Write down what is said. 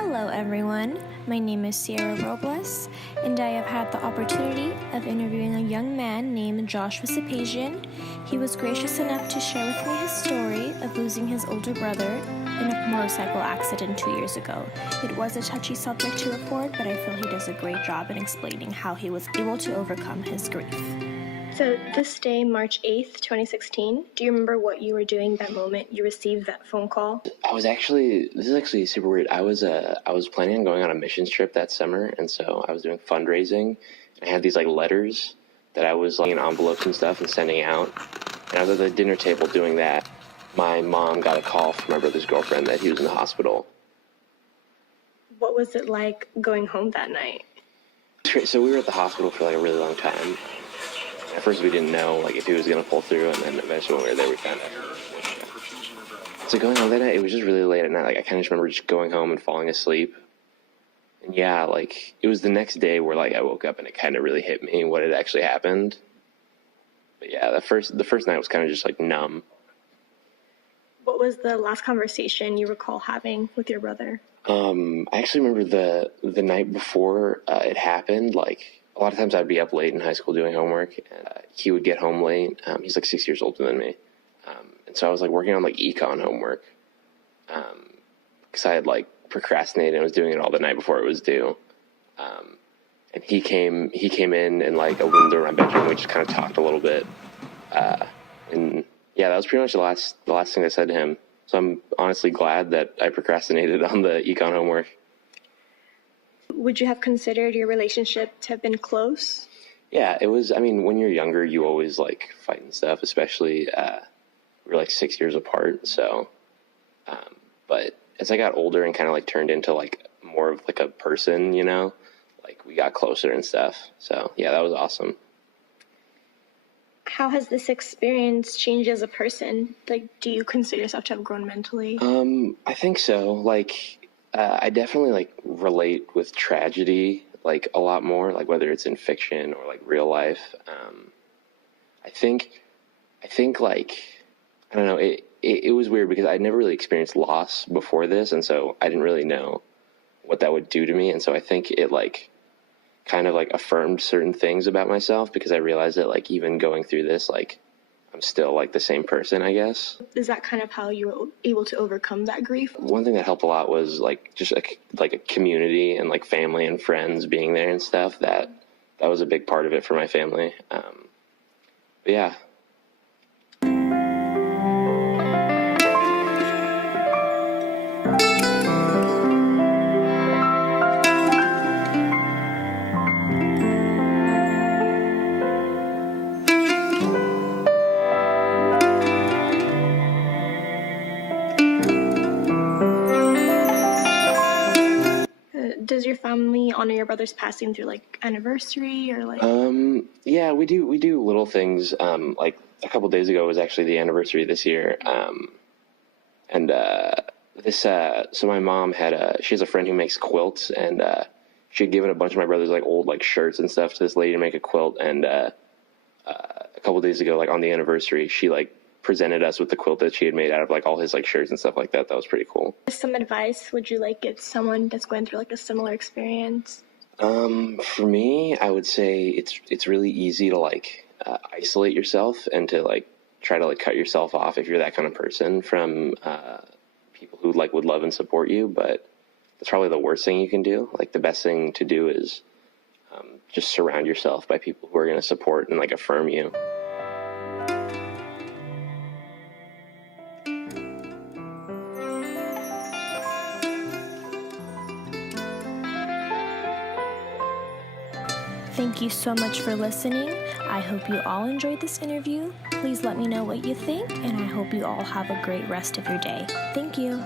Hello everyone, my name is Sierra Robles, and I have had the opportunity of interviewing a young man named Josh Vespasian. He was gracious enough to share with me his story of losing his older brother in a motorcycle accident 2 years ago. It was a touchy subject to record, but I feel he does a great job in explaining how he was able to overcome his grief. So this day, March 8th, 2016, do you remember what you were doing that moment you received that phone call? This is actually super weird. I was planning on going on a missions trip that summer, and so I was doing fundraising. And I had these letters that I was in envelopes and stuff and sending out. And I was at the dinner table doing that. My mom got a call from my brother's girlfriend that he was in the hospital. What was it like going home that night? So we were at the hospital for a really long time. At first we didn't know if he was going to pull through, and then eventually when we were there we found out. So going home that night, it was just really late at night. I kind of just remember just going home and falling asleep. And yeah, it was the next day where I woke up and it kind of really hit me what had actually happened. But yeah, the first night was kind of just numb. What was the last conversation you recall having with your brother? I actually remember the night before it happened. A lot of times I'd be up late in high school doing homework, and he would get home late. He's 6 years older than me. And so I was working on econ homework because I had procrastinated and was doing it all the night before it was due. And he came in and opened the door of my bedroom. We just kind of talked a little bit. And yeah, that was pretty much the last thing I said to him. So I'm honestly glad that I procrastinated on the econ homework. Would you have considered your relationship to have been close? Yeah, it was. I mean, when you're younger, you always fight and stuff, especially we're 6 years apart. So, but as I got older and kind of turned into more of a person, we got closer and stuff. So yeah, that was awesome. How has this experience changed you as a person? Do you consider yourself to have grown mentally? I think so. I definitely relate with tragedy a lot more, whether it's in fiction or real life. I think I don't know, it was weird because I'd never really experienced loss before this, and so I didn't really know what that would do to me, and so I think it kind of affirmed certain things about myself because I realized that even going through this, I'm still the same person, I guess. Is that kind of how you were able to overcome that grief? One thing that helped a lot was just a community and family and friends being there and stuff. That was a big part of it for my family. But yeah. Does your family honor your brother's passing through anniversary or Yeah, we do little things. A couple days ago was actually the anniversary this year. So my mom she has a friend who makes quilts, and she had given a bunch of my brother's old shirts and stuff to this lady to make a quilt. And a couple days ago, on the anniversary, she presented us with the quilt that she had made out of all his shirts and stuff like that. That was pretty cool. Some advice would you give someone that's going through a similar experience? For me, I would say it's really easy to isolate yourself and to try to cut yourself off if you're that kind of person from people who would love and support you. But that's probably the worst thing you can do. The best thing to do is just surround yourself by people who are going to support and affirm you. Thank you so much for listening. I hope you all enjoyed this interview. Please let me know what you think, and I hope you all have a great rest of your day. Thank you.